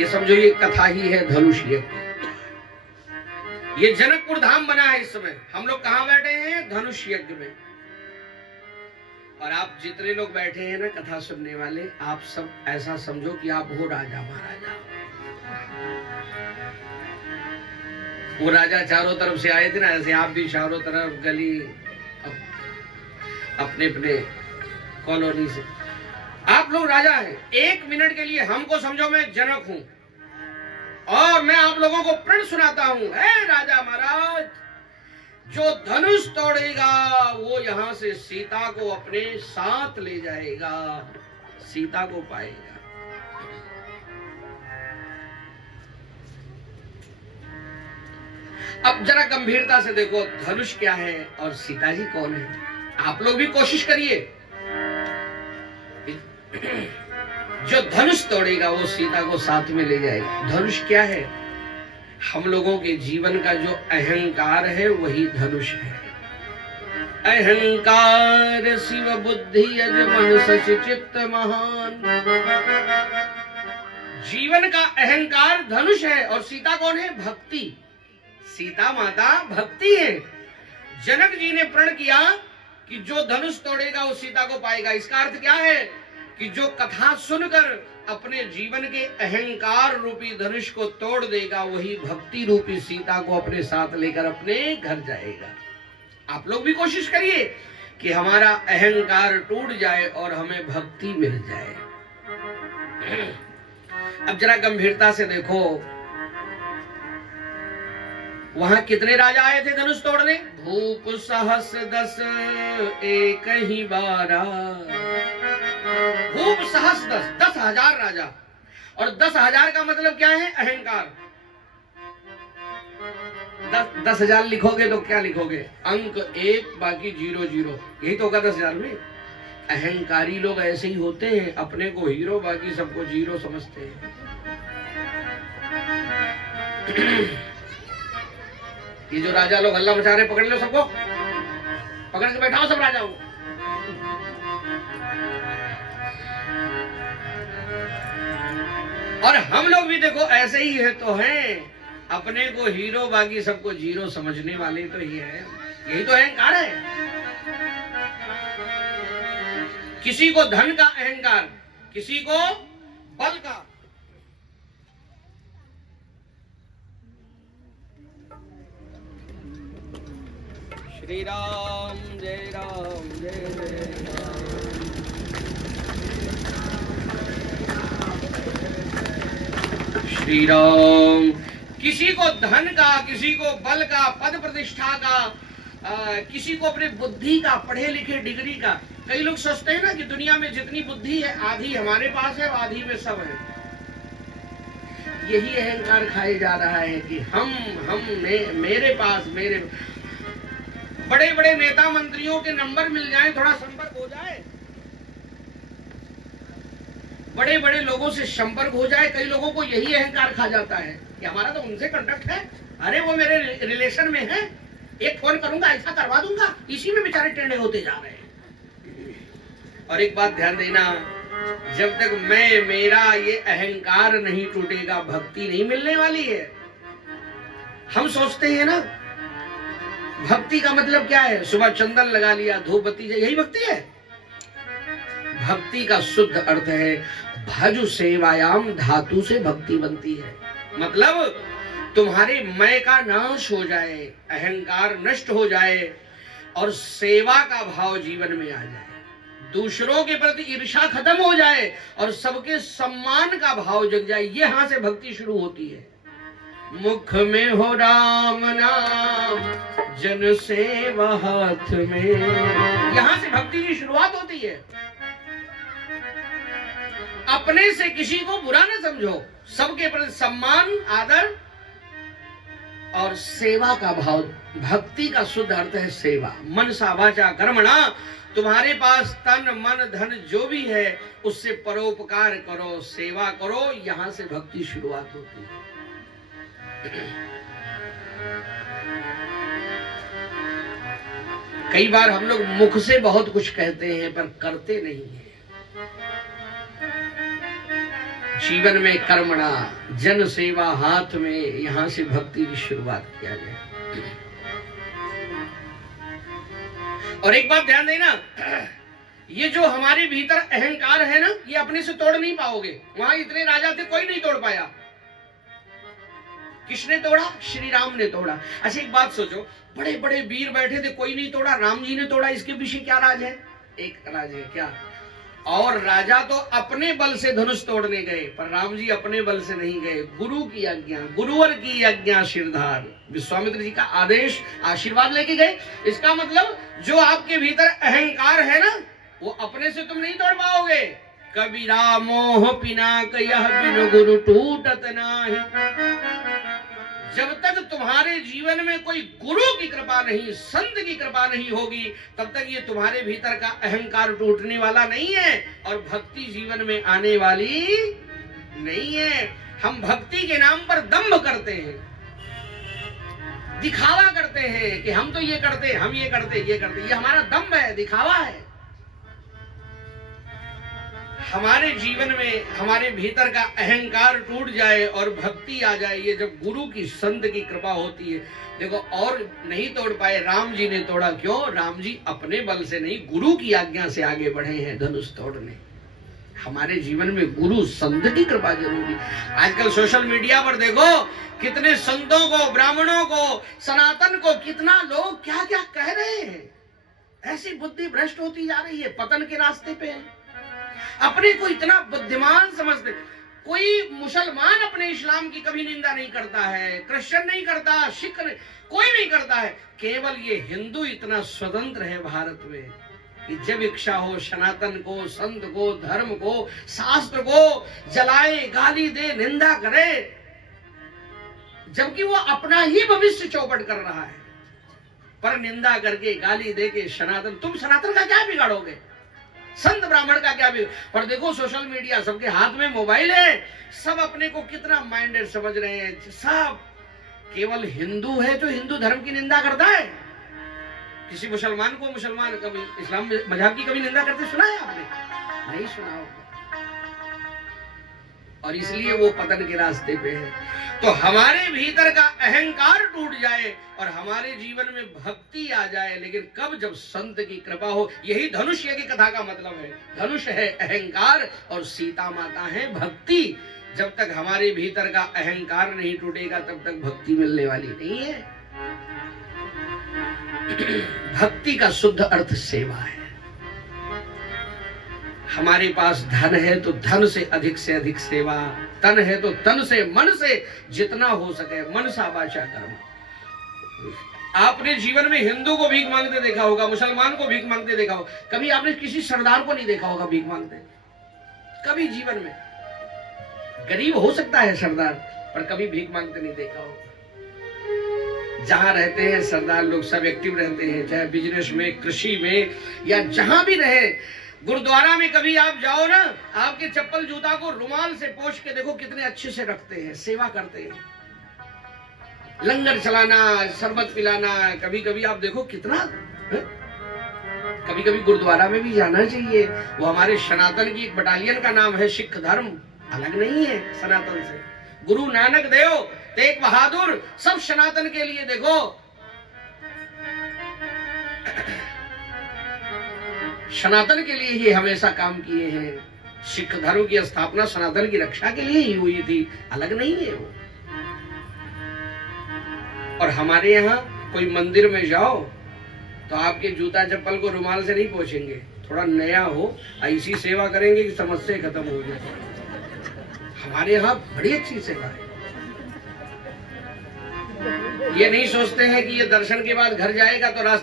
ये समझो ये कथा ही है धनुष यज्ञ। ये जनकपुर धाम बना है इस समय। हम लोग कहां बैठे हैं? धनुष यज्ञ में। और आप जितने लोग बैठे हैं ना कथा सुनने वाले, आप सब ऐसा समझो कि आप हो राजा महाराजा। वो राजा चारों तरफ से आए थे ना, ऐसे आप भी चारों तरफ गली अपने अपने कॉलोनी से आप लोग राजा हैं। एक मिनट के लिए हमको समझो मैं जनक हूं और मैं आप लोगों को प्रण सुनाता हूं। हे राजा महाराज, जो धनुष तोड़ेगा वो यहां से सीता को अपने साथ ले जाएगा, सीता को पाएगा। अब जरा गंभीरता से देखो, धनुष क्या है और सीता जी कौन है। आप लोग भी कोशिश करिए। जो धनुष तोड़ेगा वो सीता को साथ में ले जाएगा। धनुष क्या है? हम लोगों के जीवन का जो अहंकार है वही धनुष है। अहंकार शिव बुद्धि यज मन शशि चित्त महान। जीवन का अहंकार धनुष है और सीता कौन है? भक्ति। सीता माता भक्ति है। जनक जी ने प्रण किया कि जो धनुष तोड़ेगा वो सीता को पाएगा। इसका अर्थ क्या है कि जो कथा सुनकर अपने जीवन के अहंकार रूपी धनुष को तोड़ देगा वही भक्ति रूपी सीता को अपने साथ लेकर अपने घर जाएगा। आप लोग भी कोशिश करिए कि हमारा अहंकार टूट जाए और हमें भक्ति मिल जाए। अब जरा गंभीरता से देखो, वहां कितने राजा आए थे धनुष तोड़ने? भूप सहस 10 एक ही 12। भूप सहस 10,000 राजा। और 10,000 का मतलब क्या है? अहंकार। 10,000 लिखोगे तो क्या लिखोगे? अंक 1 बाकी 0 0, यही तो होगा 10,000 में। अहंकारी लोग ऐसे ही होते हैं, अपने को हीरो बाकी सबको जीरो समझते हैं। ये जो राजा लोग हल्ला मचा रहे, पकड़ लो सबको, पकड़ के बैठाओ सब राजाओं। और हम लोग भी देखो ऐसे ही है तो हैं, अपने को हीरो बाकी सबको जीरो समझने वाले तो ये है। यही तो अहंकार है। किसी को धन का अहंकार, किसी को बल का। श्री राम जय राम जय जय राम। श्री राम। किसी को धन का, किसी को बल का, पद प्रतिष्ठा का, किसी को अपने बुद्धि का, पढ़े लिखे डिग्री का। कई लोग सोचते हैं ना कि दुनिया में जितनी बुद्धि है आधी हमारे पास है, आधी में सब है। यही अहंकार खाए जा रहा है कि मेरे पास, मेरे बड़े बड़े नेता मंत्रियों के नंबर मिल जाए, थोड़ा संपर्क हो जाए, बड़े बड़े लोगों से संपर्क हो जाए, कई लोगों को यही अहंकार खा जाता है कि हमारा तो उनसे कांटेक्ट है, अरे वो मेरे रिलेशन में है, एक फोन करूंगा ऐसा करवा दूंगा, इसी में बेचारे टेढ़े होते जा रहे हैं। और एक बात ध्यान देना, जब तक मैं मेरा ये अहंकार नहीं टूटेगा भक्ति नहीं मिलने वाली है। हम सोचते हैं ना भक्ति का मतलब क्या है? सुबह चंदन लगा लिया, धूप बत्ती, यही भक्ति है? भक्ति का शुद्ध अर्थ है भज सेवायाम, धातु से भक्ति बनती है। मतलब तुम्हारे मैं का नाश हो जाए, अहंकार नष्ट हो जाए और सेवा का भाव जीवन में आ जाए, दूसरों के प्रति ईर्ष्या खत्म हो जाए और सबके सम्मान का भाव जग जाए। यहां से भक्ति शुरू होती है। मुख में हो राम नाम, जन सेवा हाथ में, यहां से भक्ति की शुरुआत होती है। अपने से किसी को बुरा न समझो, सबके प्रति सम्मान, आदर और सेवा का भाव। भक्ति का शुद्ध अर्थ है सेवा। मन सा वाचा कर्मणा, तुम्हारे पास तन मन धन जो भी है उससे परोपकार करो, सेवा करो, यहां से भक्ति शुरुआत होती है। कई बार हम लोग मुख से बहुत कुछ कहते हैं पर करते नहीं हैं। जीवन में कर्मणा, जन सेवा हाथ में, यहां से भक्ति की शुरुआत किया जाए। और एक बात ध्यान देना, ये जो हमारे भीतर अहंकार है ना, ये अपने से तोड़ नहीं पाओगे। वहां इतने राजा थे, कोई नहीं तोड़ पाया। किसने तोड़ा? श्री राम ने तोड़ा। अच्छा एक बात सोचो, बड़े बड़े वीर बैठे थे, कोई नहीं तोड़ा, राम जी ने तोड़ा। इसके पीछे क्या राज है? एक राज है क्या? और राजा तो अपने बल से धनुष तोड़ने गए, पर राम जी अपने बल से नहीं गए, गुरु की आज्ञा, गुरुवर की आज्ञा शिरधार, विश्वामित्र जी का आदेश, आशीर्वाद लेके गए। इसका मतलब जो आपके भीतर अहंकार है ना, वो अपने से तुम नहीं तोड़ पाओगे। कबीरा मोह पिनाक यह बिनु गुरु टूटत नाही। जब तक तुम्हारे जीवन में कोई गुरु की कृपा नहीं, संत की कृपा नहीं होगी, तब तक ये तुम्हारे भीतर का अहंकार टूटने वाला नहीं है और भक्ति जीवन में आने वाली नहीं है। हम भक्ति के नाम पर दंभ करते हैं, दिखावा करते हैं कि हम तो ये करते, हम ये करते, ये करते। ये हमारा दंभ है, दिखावा है। हमारे जीवन में हमारे भीतर का अहंकार टूट जाए और भक्ति आ जाए, ये जब गुरु की संत की कृपा होती है। देखो, और नहीं तोड़ पाए, राम जी ने तोड़ा। क्यों? राम जी अपने बल से नहीं, गुरु की आज्ञा से आगे बढ़े हैं धनुष तोड़ने। हमारे जीवन में गुरु संत की कृपा जरूरी। आजकल सोशल मीडिया पर देखो, कितने संतों को, ब्राह्मणों को, सनातन को, कितना लोग क्या क्या कह रहे हैं। ऐसी बुद्धि भ्रष्ट होती जा रही है, पतन के रास्ते पे है। अपने को इतना बुद्धिमान समझते। कोई मुसलमान अपने इस्लाम की कभी निंदा नहीं करता है, क्रिश्चियन नहीं करता, सिख कोई नहीं करता है। केवल ये हिंदू इतना स्वतंत्र है भारत में कि जब इच्छा हो सनातन को, संत को, धर्म को, शास्त्र को जलाए, गाली दे, निंदा करे, जबकि वो अपना ही भविष्य चौपट कर रहा है। पर निंदा करके, गाली दे के सनातन, तुम सनातन का क्या बिगाड़ोगे? संत ब्राह्मण का क्या भी? पर देखो सोशल मीडिया, सबके हाथ में मोबाइल है, सब अपने को कितना माइंडेड समझ रहे हैं। सब केवल हिंदू है जो हिंदू धर्म की निंदा करता है। किसी मुसलमान को मुसलमान कभी इस्लाम मजहब की कभी निंदा करते सुना है आपने? नहीं सुना होगा। और इसलिए वो पतन के रास्ते पे है। तो हमारे भीतर का अहंकार टूट जाए और हमारे जीवन में भक्ति आ जाए। लेकिन कब? जब संत की कृपा हो। यही धनुष की कथा का मतलब है। धनुष है अहंकार और सीता माता है भक्ति। जब तक हमारे भीतर का अहंकार नहीं टूटेगा, तब तक भक्ति मिलने वाली नहीं है। भक्ति का शुद्ध अर्थ सेवा है। हमारे पास धन है तो धन से अधिक सेवा, तन है तो तन से, मन से जितना हो सके, मनसा वाचा कर्म। आपने जीवन में हिंदू को भीख मांगते देखा होगा, मुसलमान को भीख मांगते देखा होगा, कभी आपने किसी सरदार को नहीं देखा होगा भीख मांगते। कभी जीवन में, गरीब हो सकता है सरदार, पर कभी भीख मांगते नहीं देखा होगा। जहां रहते हैं सरदार लोग सब एक्टिव रहते हैं, चाहे बिजनेस में, कृषि में, या जहां भी रहे। गुरुद्वारा में कभी आप जाओ ना, आपके चप्पल जूता को रुमाल से पोंछ के देखो, कितने अच्छे से रखते हैं, सेवा करते हैं। लंगर चलाना, शरबत पिलाना, कभी कभी आप देखो कितना। कभी कभी गुरुद्वारा में भी जाना चाहिए। वो हमारे सनातन की एक बटालियन का नाम है। सिख धर्म अलग नहीं है सनातन से। गुरु नानक देव, तेग बहादुर, सब सनातन के लिए देखो सनातन के लिए ही हमेशा काम किए हैं। सिख धर्म की स्थापना सनातन की रक्षा के लिए ही हुई थी, अलग नहीं है वो। और हमारे यहाँ कोई मंदिर में जाओ तो आपके जूता चप्पल को रुमाल से नहीं पोंछेंगे, थोड़ा नया हो, ऐसी सेवा करेंगे कि समस्या खत्म हो जाए। हमारे यहाँ बड़ी अच्छी सेवा है। ये नहीं सोचते हैं कि ये दर्शन के बाद घर जाएगा तो रास्ते